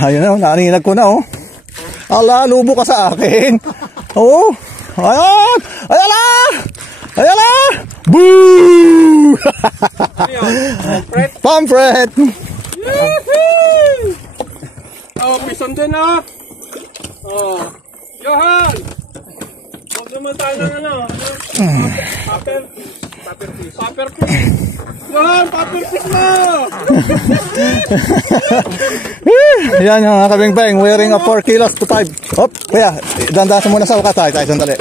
Ayun na, naninag ko na, oh. Ala, lubo ka sa akin. Oo. Ayan. Ayala. Ayala. Boo! Pamphlet. Oh, pison din, ah. Oh. Yohan! Huwag naman tayo ng ano. Paper fish. Paper fish. Yohan, paper fish mo! Yan yung mga kabing-beng, wearing a 4 kilos to 5. Hop, kuya, dandasan muna sa uka tayo, sandali.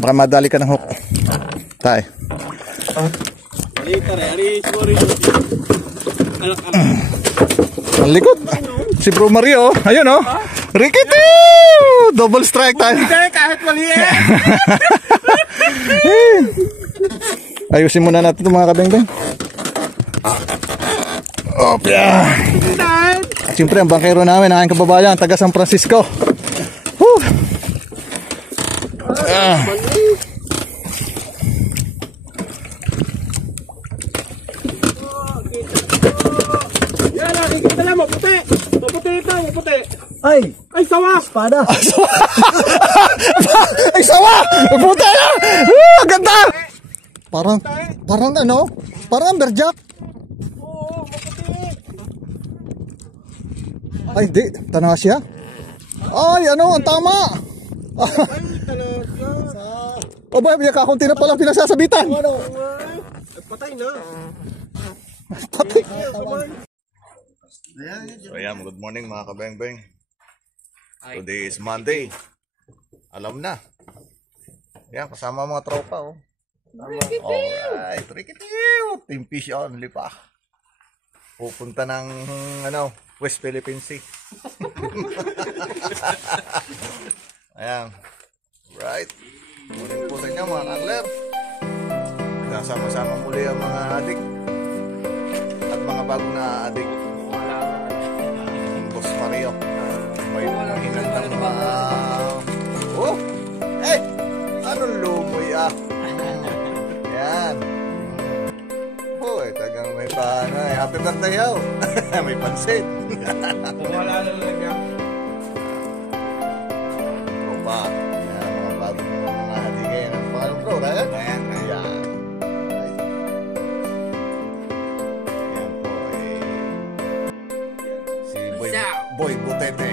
Baka madali ka ng hook. Tayo. Ang likod. Si Bro Mario, ayun oh. Rikiti! Double strike tayo. Kahit mali eh. Ayusin muna natin itong mga kabeng-beng. Opya! Siyempre ang bangkero namin, ang aking kababayan, taga San Francisco. Yan, nakikita lang, maputi. Maputi ito, maputi. Ay, sawa! espada! Ay, sawa! Puta na! Ganda! Parang ano? Parang amberjack. Oo, maputi. Ay, di. Tanasya. Ay, ano? Ang tama. Ay, talaga. O ba, may kakunti na palang pinasasabitan. Patay na. Patay. So, ayan. Good morning mga kabeng-beng. Today is Monday. Alam na. Yan, kasama mga tropa, oh. Alright, Rikitiw! Team Fish only pa. Pupunta ng, ano, West Philippine Sea. Ayan. Right. Morning po sa inyo, mga angler. Kasama-sama muli ang mga adik. At mga bagong na adik. Boss Mario. May hinandang mga... Oh! Eh! Anong lumoy ah? Yan. Oh, tagang may paano eh. Happy birthday yaw. May pansit. Wala na lang yan. Tropa. Yan, mga bagong mga hadigay ng pangalan bro. Ayan. Ayan. Yan po eh. Si Boy Butete.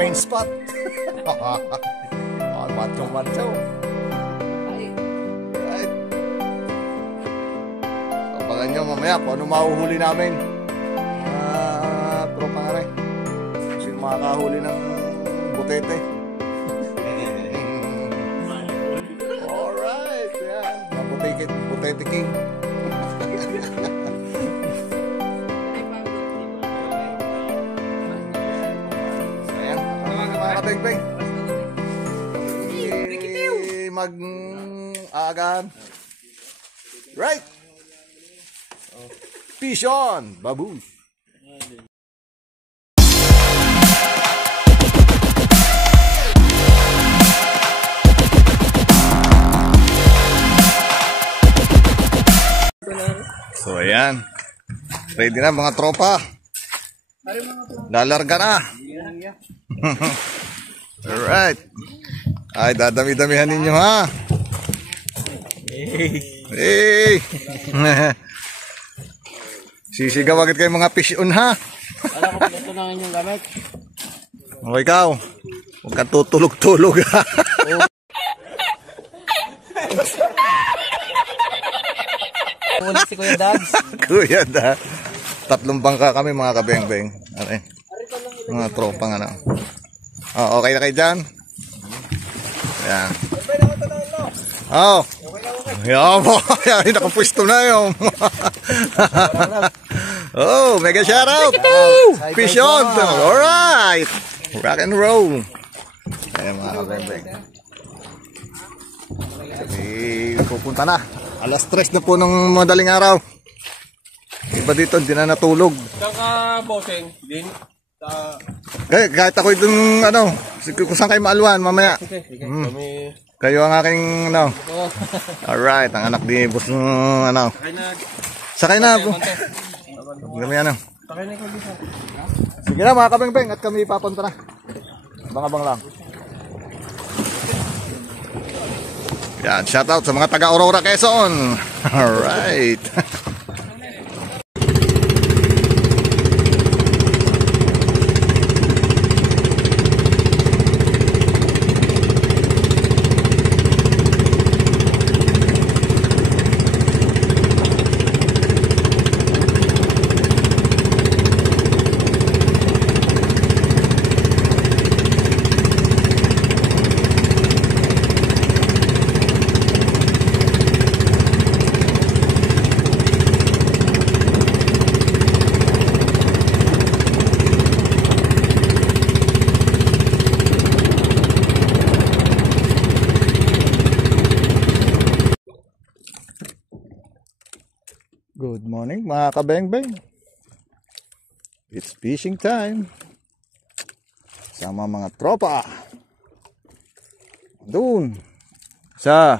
Main spot. Macho. Right. Abangan nyo mamaya kung ano mahuhuli namin. Tropa nga rin. Sino makakahuli ng butete. Alright. Yan. Butete king. Beng. Mag-aagaan. Right. Fish on, baboon. So ayan. Ready na mga tropa. Lalarga na. Alright. Ay, dadami-damihan ninyo ha. Hey. Sisigaw agad kayo mga fish on ha. Wala ko pala ng inyong gamit. O ikaw, huwag kang tutulog-tulog ha. Wala si Kuya Dags. Kuya Dags. 3 bangka kami mga kabeng-beng. Mga tropa nga na. Oh, okay na kayo dyan? Ayan. Oh. Yan po. Nakapwesto na yun. Oh, mega shoutout. Fish on. Alright. Rock and roll. Ayan mga kabembeng. Pupunta na. Alas 3 na po ng madaling araw. Iba dito, hindi na natulog. Saka bossing din. Kahit ako itong ano, kung saan kayo maalwan mamaya. Sige. Kami. Kayo ang aking ano. Alright, ang anak ni boss ano. Sakay na bro. Kami ano. Sakay na ikaw dito. Sige na mga kabeng-beng at kami papunta na. Abang-abang lang. Yan, shoutout sa mga taga Aurora, Quezon. Alright. Good morning mga kabeng-beng. It's fishing time. Sama mga tropa. Doon. Sa.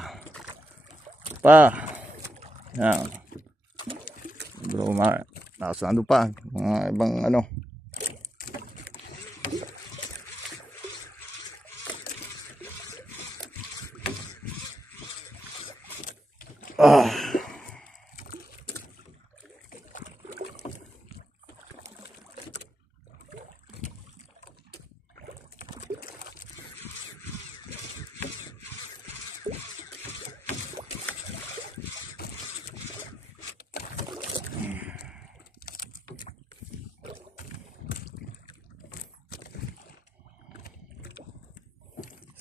Pa. Yan. Bro, nasa ano pa. Mga ibang ano.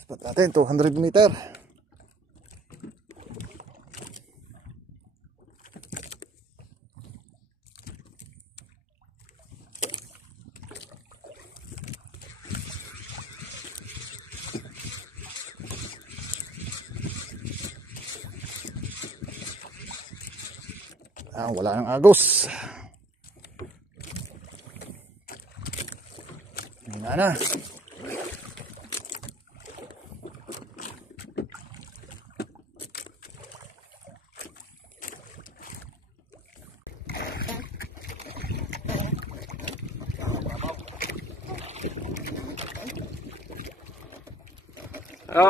Spot natin 200 meter. Wala nang agos. Hina na.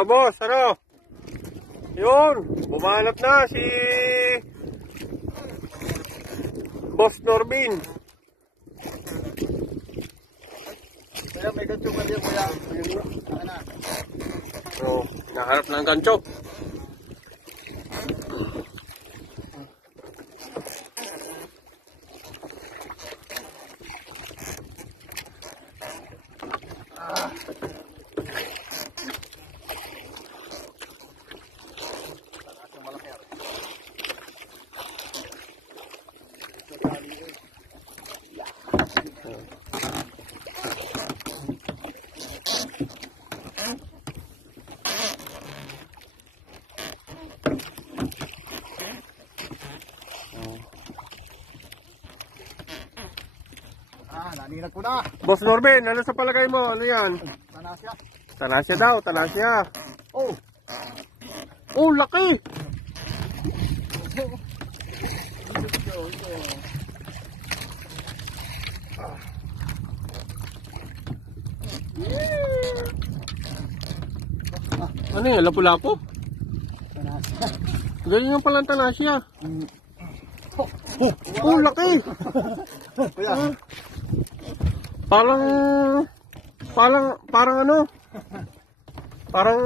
Boss, ano? Yun, bumanap na si Boss Norbin. Kaya may gancho ka diyan kuya. Oh, naharap ng gancho. Naninag ko na. Boss Norbin, ano sa palagay mo? Ano yan? Tanasya. Tanasya daw, tanasya. Oh. Oh, laki! Ano yan? Lapu-lapo? Tanasya. Ganyan yung palang tanasya. Oh, laki! Kuya. Parang ano? Parang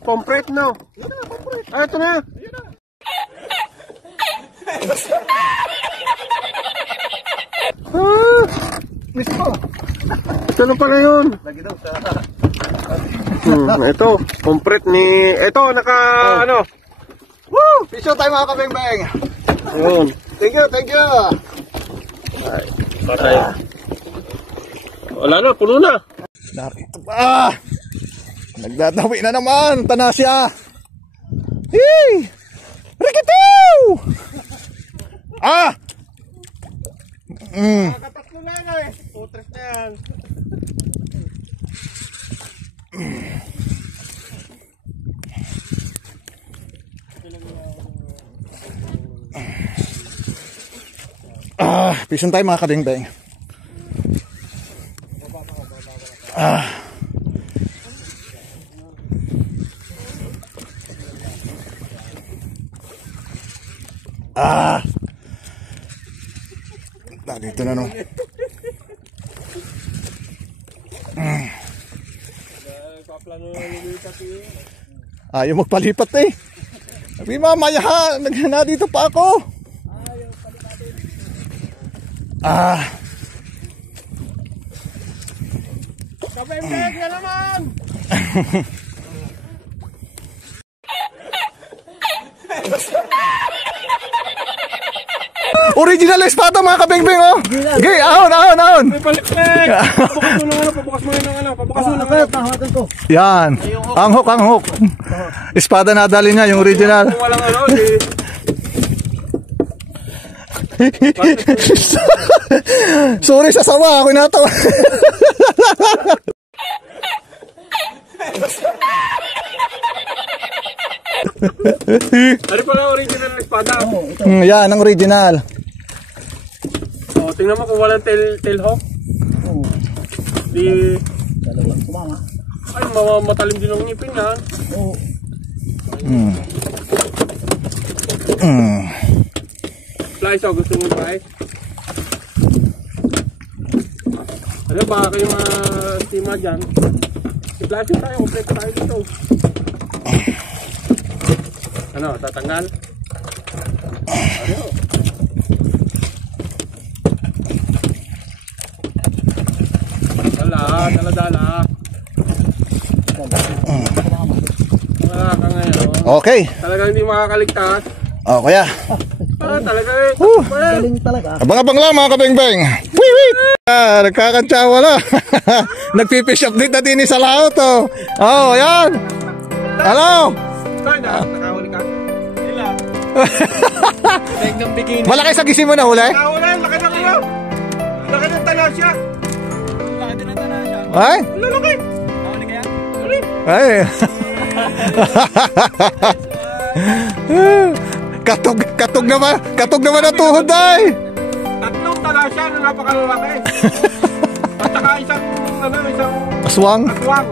compressed, no? Ah, ito na! Miss ko. Ito na pala yun. Lagi daw sa Ito, complete ni... Ito, ano? Woo! Fish on tayo mga kabeng-beng. Yun. Thank you, thank you. Patay. Wala na, puno na. Narito ba? Nagdadawi na naman, Tanasya. Hey! Rikitiw! Ah! Nakatatlo na yan eh. Putres na yan. Fish on tayo mga kabeng-beng. Dito na no. Ayaw magpalipat eh. Sabi mamaya ha, na dito pa ako. Kabeng-beng na naman! Original espada mga kabeng-beng oh. Okay, ahon. May palikpik! Pabukas mo ng ano, pabukas mo ng ano. Yan. Ang hook. Espada na dali niya, yung original. Kung walang ano, eh. Sorry sa sawa, ako natawa. Ano pala original na espada? Yan, ang original. Oh, tingnan mo kung walang tail hook. Di... Ay, matalim din ang ngipin yan. Flies, oh, gusto mo flies? Ano, baka kayo stima dyan. I-flash tayo, kompleto tayo dito. Ano, tatanggal? Ano? Dala. Wala ka ngayon. Okay. Talagang hindi makakaligtas. Oh, kuya. Talaga eh. Galing talaga. Abang-abang lang mga kabeng-beng. Wee! Nagkakantsawa na. Nagpipish update na din sa laot oh. Oh, yan. Hello. Nakahuli ka? Sila. Malaki sa gisim mo na huli? Nakahuli, laki na kayo. Laki ng talasya. Ay? Lalaki. Nakahuli ka yan? Ay. Katog naman ang tuhod ay. Tatlong talasya na napakalalaki. At saka isang Aswang. aswang.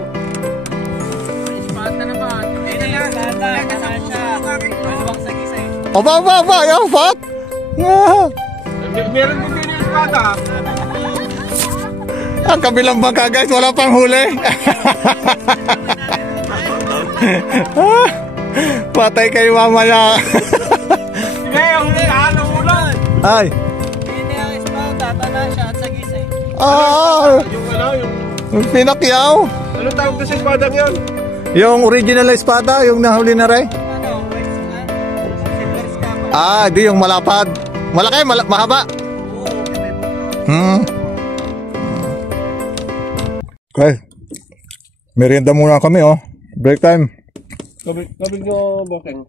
Aba, yan, fat. Meron din din yung espada. Ang kabilang bangka guys, wala pang huli. Patay kayo mamaya. Sige, huli ka, ulan. Ay. Hindi ang espada, tanasya at sagisay. Yung ano, Yung pinakyaw. ano tawag ko sa espadang yun? Yung original na espada, yung nahuli na rin. Di yung malapad. Malaki, mahaba. Okay. Merienda muna kami oh. Break time. Kabig nyo, Bokeng.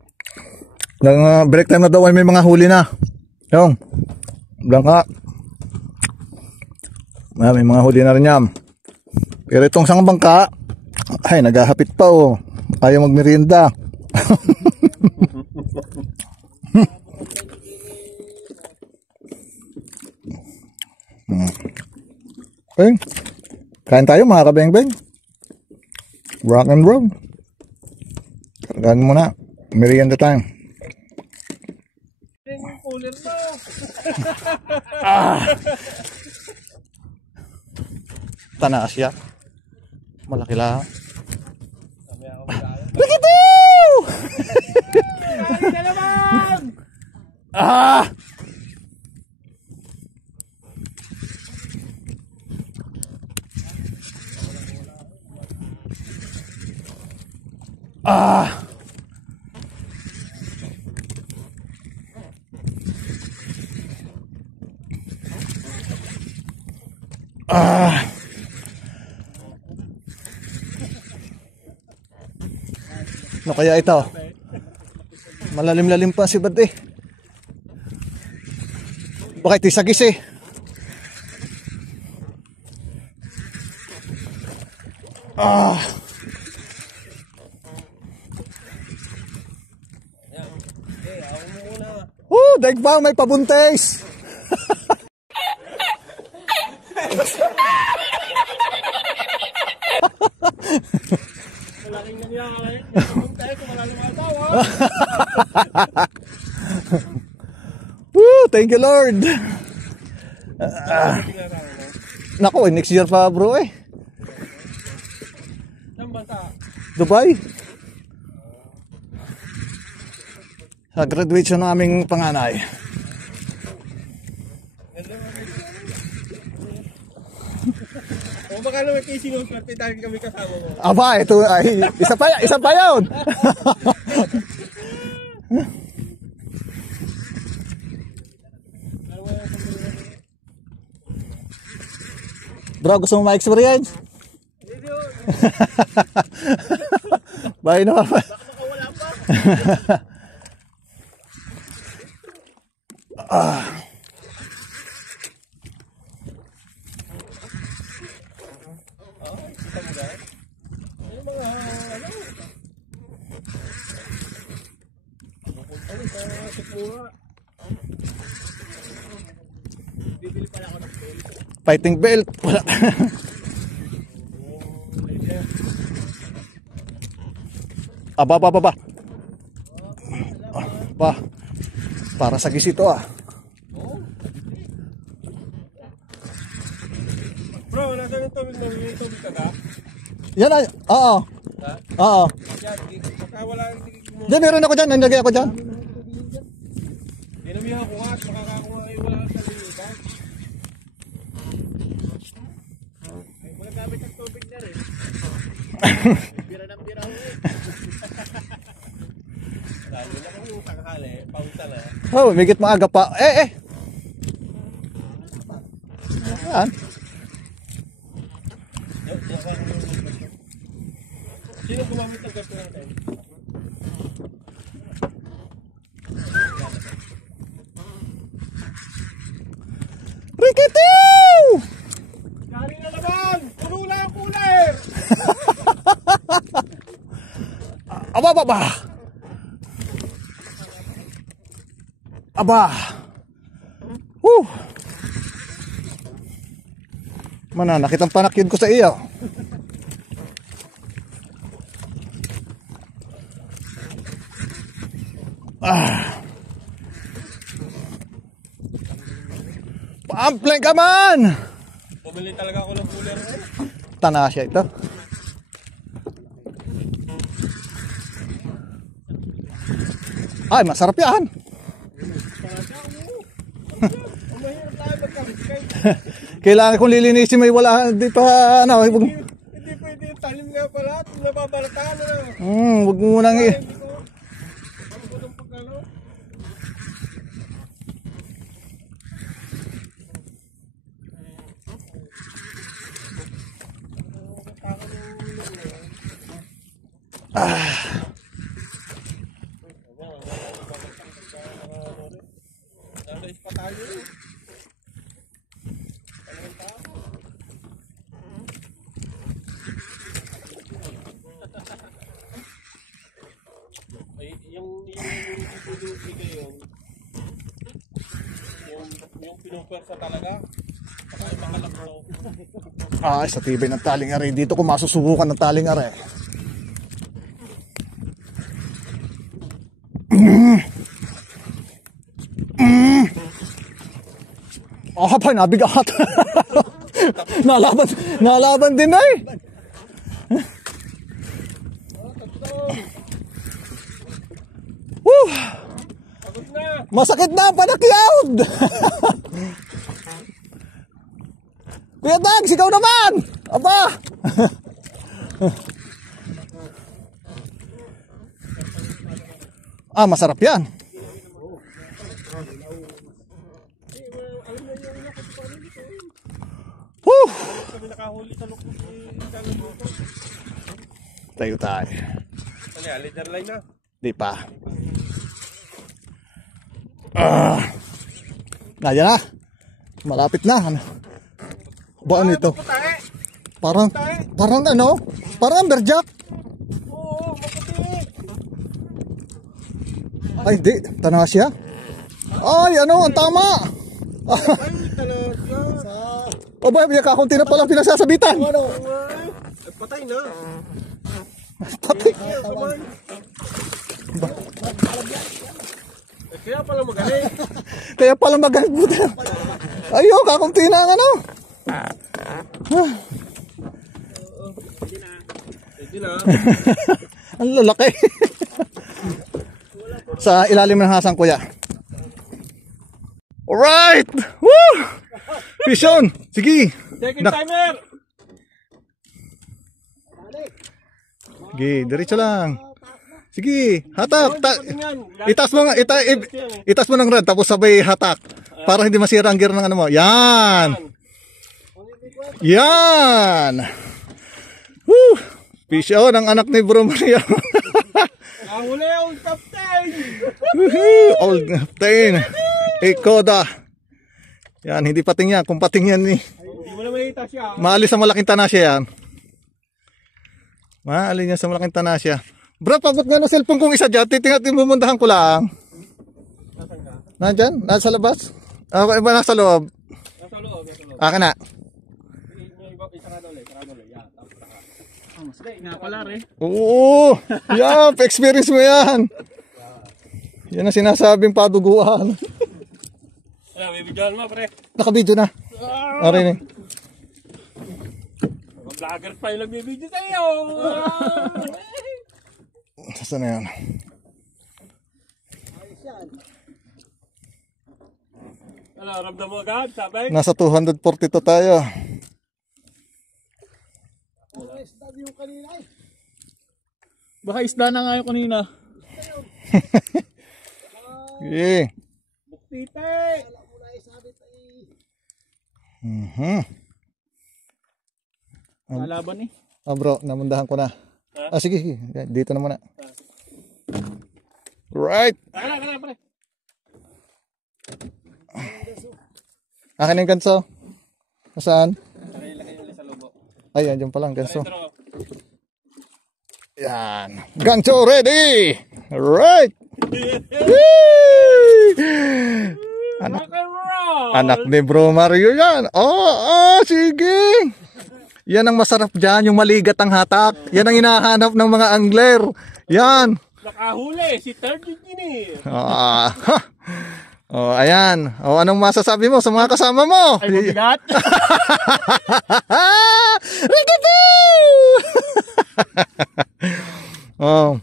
Break time na daw ay may mga huli na. Yung. Blanka. May mga huli na rin yan. Pero itong isang bangka, ay naghahapit pa oh. Ayaw magmerienda. Okay. Kain tayo mga kabeng-beng. Rock and roll. Kargaan mo na. Merienda tayo. Yung cooler mo. Tanasya. Malaki lang. Ah! Ah! Ano kaya ito? Malalim-lalim pa si Bad eh. Baka ito'y sagis eh. Ah! Daig pa, may pabuntis! Malaking nangyari. Tayo kung malalim ang tawa. Woo! Thank you, Lord! Nako, next year pa bro eh. Saan bansa? Dubai. Sa graduation ng aming panganay. O baka naman kayo sinuswerte dahil kami kasama mo. Aba, ito ay isa pa yun. Bro, gusto mo ma-experience? Bahay naman pa. Baka makawala pa. Bibili pala ako ng belt. Fighting belt. Wala. Aba. Pa. Para sa gisito ah. Bro, nasa yung tubig mo? May tubig ka ka? Yan ay. Oo. Ha? Oo. Yan, baka wala mo. Diyan, meron ako dyan. Nandagay ako dyan. Dinamihan ko nga at makakakuha ay wala sa lilitan. Ay, wala gamit ang tubig na rin. Bira ng bira ko eh. Lalo na kung tanghali, pauta na. Oh, migit maaga pa. Eh. Yan. Sino gumamit ng gasto natin? Rikitiu! Kari na naman! Puno na yung cooler! Aba. Aba. Woo! Mananakit ang panakyod ko sa iyo. Pampleng ka man! Bumili talaga ako ng cooler eh. Tanasya ito. Ay, masarap yan. Ang mahirap tayo magkamiskay. Kailangan kong lilinisin, may wala di pa ano. Hindi pwede yung talim nga pala at nababalataan na. Wag mo munang Hindi ko. Ano ko ng pagkano? Nasa ispa tayo eh. Ay, yung pinupigay yung pinupwersa talaga. Baka makalakto. Ay, sa tibay ng taling are. Dito ko masusubukan ng taling are. Ah, pa, nabigat. Nalaban din ay. Woo! Pagod na! Masakit na ang panakyawd. Kuya Dag, sigaw naman. Aba. Ah, masarap yan. Woo! Kami nakahuli sa lukos ni Tayo tayo. Ano yan, leader line na. Di pa. Ah. Naya na. Malapit na. Ano? Ba ano ito? Tae. Parang ano? Parang amberjack. Oo, maputi. Ay, di. Tanasya. Ay, ano? Ang tama. Ay, talaga. O ba, may kakunti na palang pinasasabitan. Ay, patay na. Pati. Kaya pala magaling. Kaya pala magalit mo tayo. Ayo, kakunti na ang ano. Hindi na. Ang lalaki. Sa ilalim ng hasang kuya. Alright! Woo! Fish on! Sige! Second timer. Sige, diretso lang. Sige, hatak. Tingnan. Itas mo nga, itas mo ng rod, tapos sabay hatak. Para hindi masira ang gear ng ano mo. Yan! Yan! Woo! Fish on ang anak ni Bro Mario. Nahuli ang captain. Woohoo! Old Captain. Ikoda. Yan, hindi pating yan. Kung pating yan ni. Hindi mo na makita siya. Maalis sa malaking tanasya yan. Maalis yan sa malaking tanasya. Bro, pabot nga ng cellphone kong isa dyan. Titingnan bumundahan ko lang. Nandyan? Nasa labas? Okay ba nasa loob? Nasa loob, nasa loob. Akin na. Isarado ulit. Yan, tapos taka. Masday, nga pala rin. Oo! Yan, pa-experience mo yan. Yan ang sinasabing paduguan. Wala, bibigyan mo, pre. Naka-video na. Aray na. Mga vloggers pa yung nagbibideo sa'yo. Saan na yan? Ano, ramdam mo agad, sabay? Nasa 242 tayo. Baka isda na nga yung kanina. Yeah. Buktite. Kalaban eh. Ah bro, namundahan ko na. Ah sige, sige. Dito na muna. Right. Kala, pre. Akin yung ganso. Saan? Lagay sa lobo. Ay, andyan pa lang ganso. Pero, Yan. Ganso ready. Right. Anak, rock and roll. anak ni Bro Mario yan. Sige. Yan ang masarap dyan, yung maligat ang hatak. Yan ang hinahanap ng mga angler. Yan. Nakahuli, si third engineer. Oh, ayan. Oh, anong masasabi mo sa mga kasama mo? Ay, mabigat. Rikitu! Oh.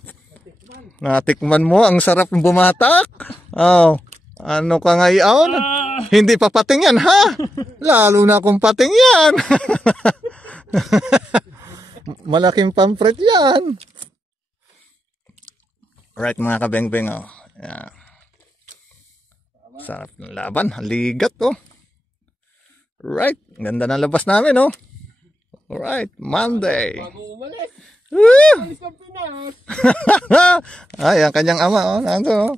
Natikman mo ang sarap ng bumatak. Oh. Ano ka ngayon? Hindi pa pating yan, ha? Lalo na kung pating yan. Malaking pampret yan. Right mga kabeng-beng, oh. Yeah. Sarap ng laban, ligat, oh. Right, ganda ng labas namin, oh. Alright, Monday. Bago umalis. Woo! Alis ng Pinas. Ay, ang kanyang ama, oh. Nandun, oh.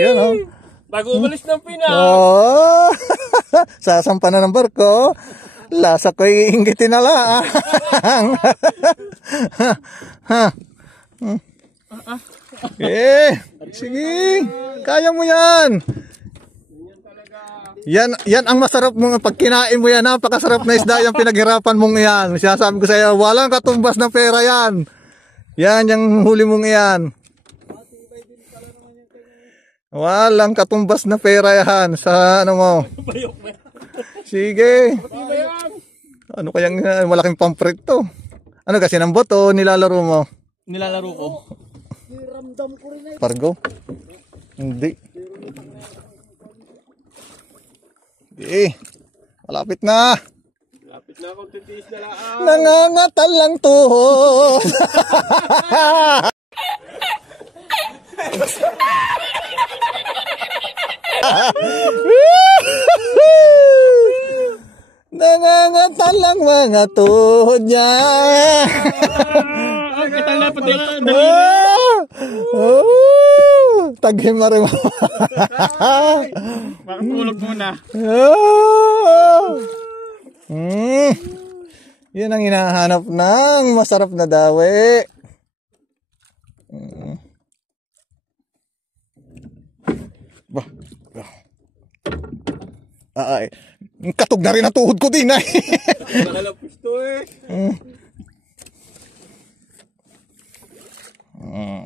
Yan, oh. Bago umalis ng Pinas. Oh! Sasampa na ng barko. Lasa ko'y inggitin na lang. Sige. Kaya mo yan. Yan ang masarap mo pag kinain mo yan. Napakasarap na isda yung pinaghirapan mong yan. Sinasabi ko sa iyo, walang katumbas ng pera yan. Yan yung huli mong yan. Walang katumbas na pera yan sa ano mo. Sige. Ano kayang malaking pampret to? Ano kasi ng boto nilalaro mo? Nilalaro ko. Pargo? Hindi. Sige. Malapit na. Lapit na akong titiis na lang. Nangangatal lang tuhod. Nangangatan lang mga tuhod niya. Kita na pati Tagim na rin. makatulog muna. Yun ang hinahanap ng masarap na dawi. Bah. Ay, katog na rin ang tuhod ko din ay. Nakalapos to eh.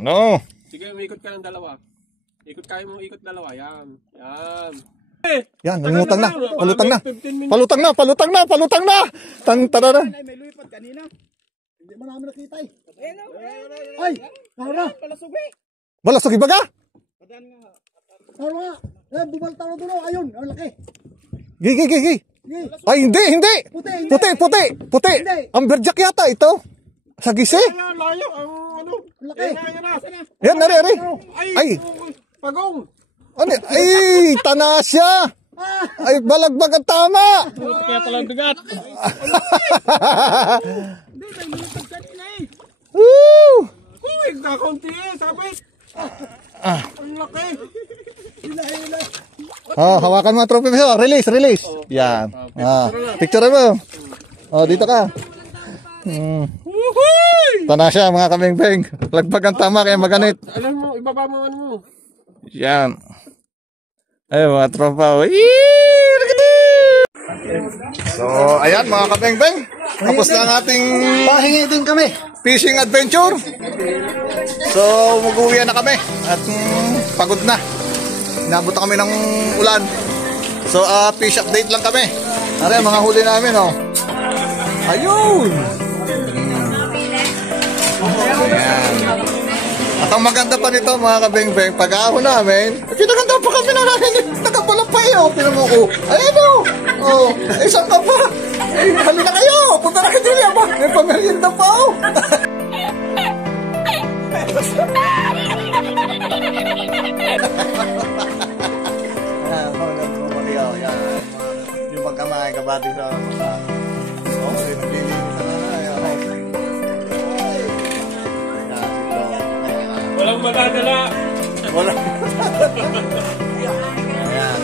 No. Sige, umikot ka ng dalawa. Ikot kayo mo, ikot dalawa. Yan. Yan. Yan, lumutang na. Palutang na. 15 minutes. Palutang na, palutang na, palutang na. Tantarara. May lupad kanina. Hindi mo namin nakita eh. Ay, Tara. Wala sa gibaga. Tara. Bumalta na doon. Ayun, ang laki. Gigi. Ay, hindi. Puti. Ang berjak yata ito. Sa gisi. Ayan, layo. Ang ano. Laki. Yan, nari. Ay. Pagong. Ano? Ay, tanasya. Ay, balagbag ang tama. Kaya pala bigat. Hindi, may lupad kanina eh. Woo! Uy, kakunti eh. Sabi. Ang laki. Hawakan mo ang trophy mo. Release. Yan. Picture mo. Dito ka. Tanasya, mga kaming-beng. Lagbag ang tama kaya maganit. Alam mo, ibaba mo ano mo. Yan. Ay, mga tropa. So, ayan mga kabeng-beng. Tapos na ang ating Pahingi din kami. fishing adventure. So, mag-uwi na kami. At pagod na. Inabot na kami ng ulan. So, fish update lang kami. Ayan, mga huli namin, oh. Ayun! Ayan. At ang maganda pa nito mga kabeng-beng, pag-ahon namin, pinaganda pa kami na namin, nagapalapay oh, pinamoko. Ayun oh, saan ka pa? Halina kayo, punta na kayo din, may pamerienda pa oh. Yung pagkamain kabati sa naglilinis na Walang madadala. wala. Ayan.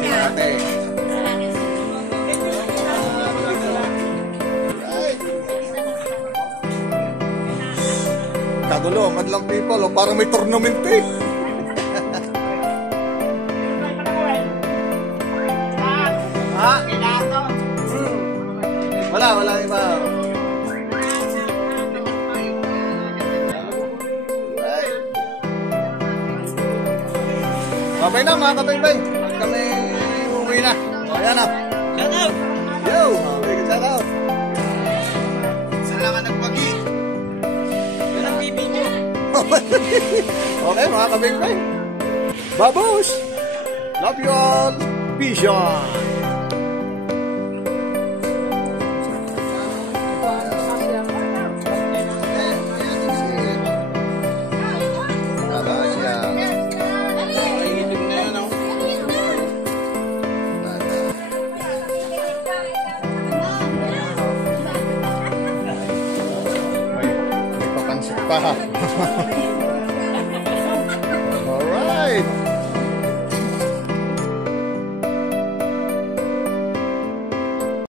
Si ate. Kagulo, madlang people. Oh, parang may tournament eh. Wala iba. Okay na mga kabeng-beng. Kami umuwi na. Ayan na. Shout out! Yo! Shout out! Saan lang ka nagpagi? Yan ang bibi nyo. Okay mga kabeng-beng. Babush! Love you all! Peace on! Pa.